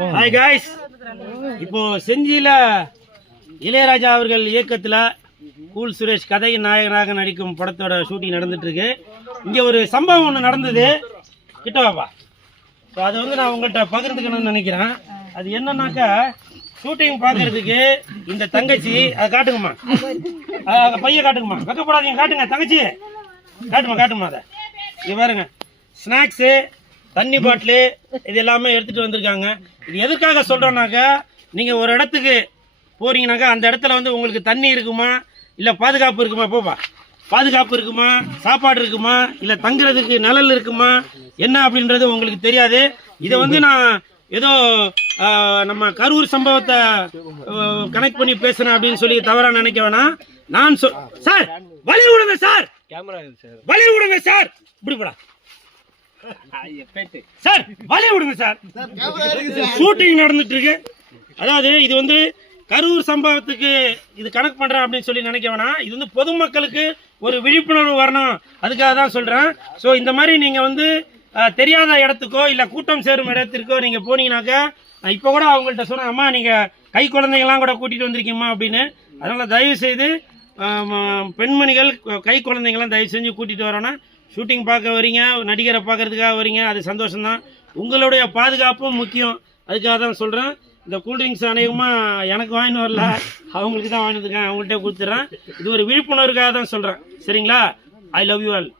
Hi guys, இப்போ செஞ்சியில இளையராஜா அவர்கள் இயக்கத்தில் கூல் சுரேஷ் கதையின் நாயகனாக நடிக்கும் படத்தோட ஷூட்டிங் நடந்துட்டு இருக்கு. இங்கே ஒரு சம்பவம் ஒன்று நடந்தது, கிட்டவாப்பா. ஸோ அதை வந்து நான் உங்கள்கிட்ட பகிர்ந்துக்கணும்னு நினைக்கிறேன். அது என்னன்னாக்கா, ஷூட்டிங் பார்க்கறதுக்கு இந்த தங்கச்சி, அதை காட்டுங்கம்மா, பைய காட்டுங்கம்மா, வெக்கப்படாதீங்க, காட்டுங்க தங்கச்சி, காட்டுமா அதை. இது பாருங்க, ஸ்நாக்ஸு, தண்ணி பாட்டிலு, இது எல்லாமே எடுத்துகிட்டு வந்திருக்காங்க. இது எதுக்காக சொல்கிறோன்னாக்கா, நீங்கள் ஒரு இடத்துக்கு போகிறீங்கனாக்கா அந்த இடத்துல வந்து உங்களுக்கு தண்ணி இருக்குமா, இல்லை பாதுகாப்பு இருக்குமா, போப்பா, பாதுகாப்பு இருக்குமா, சாப்பாடு இருக்குமா, இல்லை தங்குறதுக்கு நிழல் இருக்குமா, என்ன அப்படின்றது உங்களுக்கு தெரியாது. இதை வந்து நான் ஏதோ நம்ம கரூர் சம்பவத்தை கனெக்ட் பண்ணி பேசுகிறேன் அப்படின்னு சொல்லி தவறாக நினைக்க வேணாம். நான் சார் வழி விடுங்க சார், வழி விடுங்க சார், இப்படி போடா சார், வழி விடுங்க சார், ஷூட்டிங் நடந்துட்டு இருக்கு. அதாவது இது வந்து கரூர் சம்பவத்துக்கு இது கணக்கு பண்றேன் அப்படின்னு சொல்லி நினைக்க வேணாம். இது வந்து பொதுமக்களுக்கு ஒரு விழிப்புணர்வு வரணும், அதுக்காக தான் சொல்றேன். ஸோ இந்த மாதிரி நீங்க வந்து தெரியாத இடத்துக்கோ இல்லை கூட்டம் சேரும் இடத்திற்கோ நீங்க போனீங்கன்னாக்கா, இப்போ கூட அவங்கள்ட்ட சொன்னேன், அம்மா நீங்க கை குழந்தைங்களாம் கூட கூட்டிட்டு வந்திருக்கீங்கம்மா அப்படின்னு. அதனால தயவு செய்து பெண்மணிகள் கை குழந்தைங்களாம் தயவு செஞ்சு கூட்டிட்டு வரணும். ஷூட்டிங் பார்க்க வரீங்க, நடிகரை பார்க்கறதுக்காக வரீங்க, அது சந்தோஷம்தான். உங்களுடைய பாதுகாப்பும் முக்கியம், அதுக்காக தான் சொல்கிறேன். இந்த கூல்ட்ரிங்க்ஸ் அநேகமாக எனக்கு வாங்கின்னு வரல, அவங்களுக்கு தான் வாங்கிட்டு இருக்கேன், அவங்கள்ட்ட கொடுத்துட்றேன். இது ஒரு விழிப்புணர்வுக்காக தான் சொல்கிறேன். சரிங்களா? I love you all.